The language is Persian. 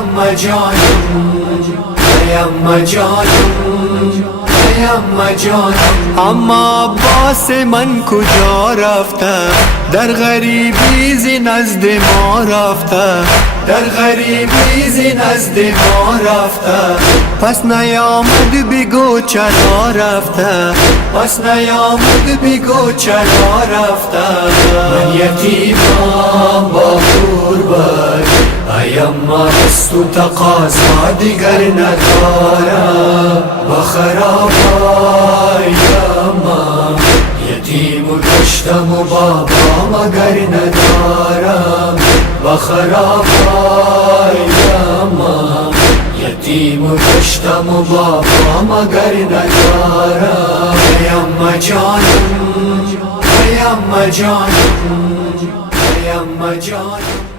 اما جانم ای اما جانم ای اما جانم. اما عباس من کجا رفته؟ در غریبی ز نزد ما رفته، در غریبی ز نزد ما رفته. پس نیامد بگو چرا رفته، پس نیامد بگو چرا رفته. من یتیمم با غربت ای اما دست و تقاضا دیگر ندارم. با خرابای اما یتیم و دشتم و بابا مگر ندارم. با خرابای اما یتیم و دشتم و بابا مگر ندارم. ای اما جانم ای اما جانم ای اما جانم.